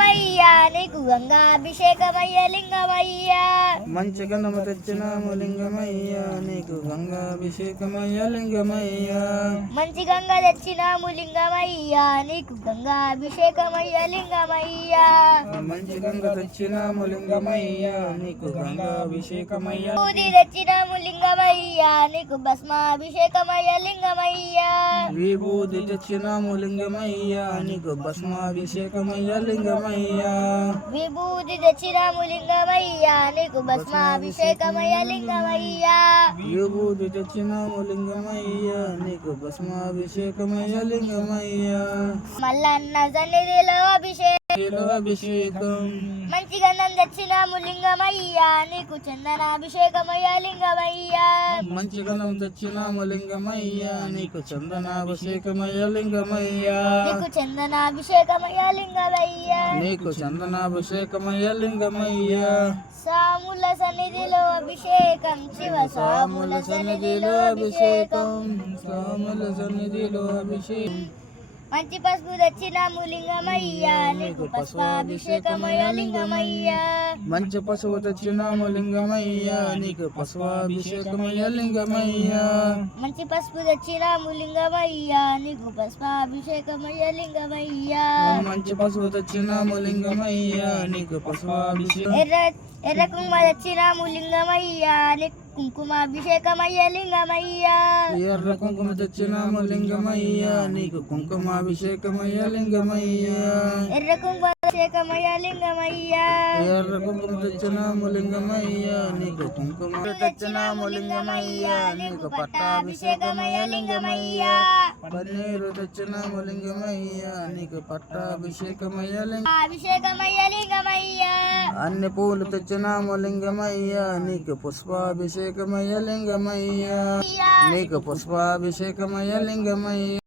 లింగమయ్యా నీకు గంగాభిషేకమయ్య లింగమయ్యా. మంచి గంధము తెచ్చినాము లింగమయ్యా నీకు గంగాభిషేకమయ్య లింగమయ్యా. మంచి గంగ తెచ్చినాము లింగమయ్యా నీకు గంగాభిషేకమయ్య లింగమయ్యా. మంచి గంగ తెచ్చినాము లింగమయ్యా నీకు గంగాభిషేకమయ్య. విభూది తెచ్చినాము లింగమయ్యా నీకు భస్మాభిషేకమయ్య లింగమయ్యా. విభూతి తెచ్చినాము లింగమయ్యా నీకు భస్మాభిషేకమయ్య లింగమయ్యా. విభూది తెచ్చినాము లింగమయ్యా నీకు భస్మాభిషేకమయ్య లింగమయ్యా. విభూతి తెచ్చినాము లింగమయ్యా నీకు భస్మాభిషేకమయ్య లింగమయ్యా. మల్లన్న సన్నిధిలో అభిషేకం. మంచి గంధం తెచ్చినాము లింగమయ్యా నీకు చందనాభిషేకమయ్య లింగమయ్యా. మంచి గంధం తెచ్చినాము లింగమయ్యా నీకు చందనాభిషేకమయ్య లింగమయ్యా. నీకు చందనాభిషేకమయ్య లింగమయ్యా. నీకు చందనాభిషేకమయ్య లింగమయ్యా. సాముల సన్నిధిలో అభిషేకం శివ సాముల సన్నిధిలో అభిషేకం. సాముల సన్నిధిలో అభిషేకం. మంచి పసుపు తెచ్చినాము లింగమయ్యా నీకు పసుపాభిషేకమయ్య లింగమయ్యా. మంచి పసుపు తెచ్చినాము లింగమయ్యా నీకు పసుపాభిషేకమయ్య లింగమయ్యా. మంచి పసుపు తెచ్చినాము లింగమయ్యా నీకు పసుపాభిషేకమయ్య లింగమయ్యా. మంచి పసుపు తెచ్చినాము లింగమయ్యా నీకు పసుపాభిషేకం. ఎర్ర కుంకుమ తెచ్చినాము లింగమయ్యా నీకు కుంకుమాభిషేకమయ్య లింగమయ్యా. ఎర్ర కుంకుమ తెచ్చినాము లింగమయ్యా నీకు కుంకుమాభిషేకమయ్య లింగమయ్యా. ఎర్ర కుంకుమాభిషేకమయ్య లింగమయ్యా. ఎర్ర కుంకుమ తెచ్చినాము లింగమయ్యా నీకు కుంకుమ తెచ్చినాము లింగమయ్యా నీకు పట్టాభిషేకమయ్య లింగమయ్యా. పన్నీరు తెచ్చినాము లింగమయ్యా నీకు పట్టాభిషేకమయ్య అభిషేకమయ్య లింగమయ్యా. అన్ని పూలు తెచ్చినాము లింగమయ్యా నీకు పుష్పాభిషేకమయ్య లింగమయ్యా. నీకు పుష్పాభిషేకమయ్య లింగమయ్య.